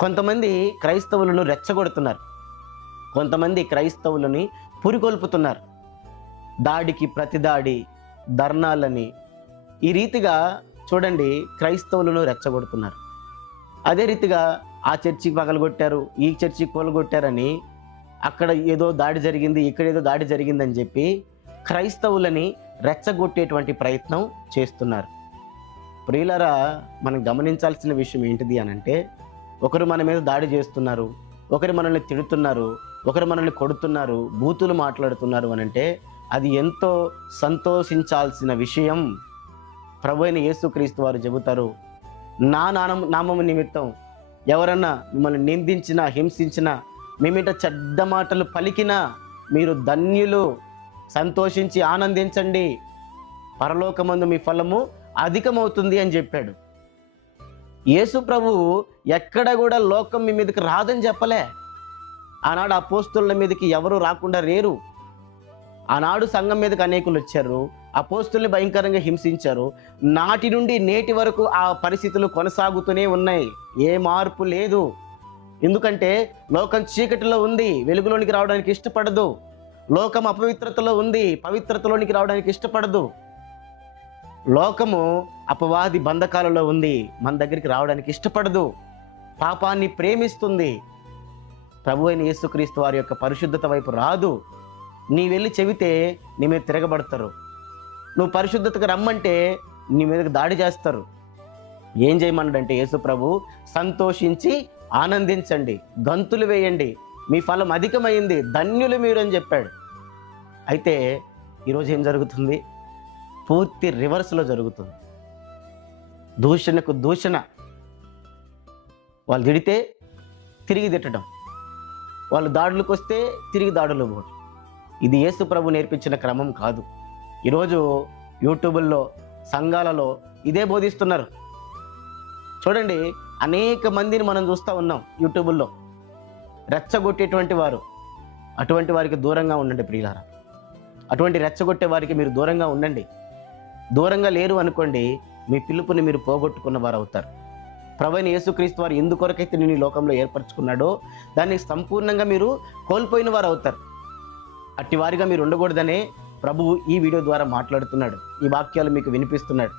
కొంతమంది క్రైస్తవులను రెచ్చగొడుతున్నారు, కొంతమంది క్రైస్తవులని పురికొల్పుతున్నారు. దాడికి ప్రతిదాడి, ధర్నాలని, ఈ రీతిగా చూడండి క్రైస్తవులను రెచ్చగొడుతున్నారు. అదే రీతిగా ఆ చర్చికి పగలగొట్టారు, ఈ చర్చికి కూలగొట్టారని, అక్కడ ఏదో దాడి జరిగింది, ఇక్కడ ఏదో దాడి జరిగిందని చెప్పి క్రైస్తవులని రెచ్చగొట్టేటువంటి ప్రయత్నం చేస్తున్నారు. ప్రియులారా, మనం గమనించాల్సిన విషయం ఏంటిది అనంటే, ఒకరు మన మీద దాడి చేస్తున్నారు, ఒకరు మనల్ని తిడుతున్నారు, ఒకరు మనల్ని కొడుతున్నారు, బూతులు మాట్లాడుతున్నారు అనంటే అది ఎంతో సంతోషించాల్సిన విషయం. ప్రభు అయిన యేసుక్రీస్తు వారు చెబుతారు, నా నామము నిమిత్తం ఎవరన్నా మిమ్మల్ని నిందించినా, హింసించినా, మేమిట చెడ్డ మాటలు పలికినా మీరు ధన్యులు, సంతోషించి ఆనందించండి, పరలోకమందు మీ ఫలము అధికమవుతుంది అని చెప్పాడు. యేసు ప్రభువు ఎక్కడ కూడా లోకం మీ మీదకి రాదని చెప్పలే. ఆనాడు అపోస్తలుల మీదకి ఎవరు రాకుండా లేరు. ఆనాడు సంఘం మీదకి అనేకులు వచ్చారు, అపోస్తలుని భయంకరంగా హింసించారు. నాటి నుండి నేటి వరకు ఆ పరిస్థితులు కొనసాగుతూనే ఉన్నాయి, ఏ మార్పు లేదు. ఎందుకంటే లోకం చీకటిలో ఉంది, వెలుగులోనికి రావడానికి ఇష్టపడదు. లోకం అపవిత్రతలో ఉంది, పవిత్రతలోనికి రావడానికి ఇష్టపడదు. లోకము అపవాది బంధకాలలో ఉంది, మన దగ్గరికి రావడానికి ఇష్టపడదు, పాపాన్ని ప్రేమిస్తుంది. ప్రభు అయిన యేసుక్రీస్తు వారి యొక్క పరిశుద్ధత వైపు రాదు. నీ వెళ్ళి చెబితే నీ మీద తిరగబడతారు, నువ్వు పరిశుద్ధతకు రమ్మంటే నీ మీదకి దాడి చేస్తారు. ఏం చేయమన్నాడంటే యేసు ప్రభు, సంతోషించి ఆనందించండి, గంతులు వేయండి, మీ ఫలం అధికమైంది, ధన్యులు మీరు అని చెప్పాడు. అయితే ఈరోజు ఏం జరుగుతుంది? పూర్తి రివర్స్లో జరుగుతుంది. దూషణకు దూషణ, వాళ్ళు తిడితే తిరిగి తిట్టడం, వాళ్ళు దాడులకు వస్తే తిరిగి దాడులు పోవడం. ఇది యేసు ప్రభు నేర్పించిన క్రమం కాదు. ఈరోజు యూట్యూబుల్లో, సంఘాలలో ఇదే బోధిస్తున్నారు. చూడండి, అనేక మందిని మనం చూస్తూ ఉన్నాం యూట్యూబుల్లో రెచ్చగొట్టేటువంటి వారు. అటువంటి వారికి దూరంగా ఉండండి ప్రియులారా. అటువంటి రెచ్చగొట్టే వారికి మీరు దూరంగా ఉండండి. దూరంగా లేరు అనుకోండి, మీ పిలుపుని మీరు పోగొట్టుకున్న వారు అవుతారు. ప్రభువైన యేసుక్రీస్తు వారు ఎందుకొరకైతే నేను ఈ లోకంలో ఏర్పరచుకున్నాడో దాన్ని సంపూర్ణంగా మీరు కోల్పోయిన వారు అవుతారు. అట్టి వారిగా మీరు ఉండకూడదనే ప్రభువు ఈ వీడియో ద్వారా మాట్లాడుతున్నాడు, ఈ వాక్యాలు మీకు వినిపిస్తున్నాడు.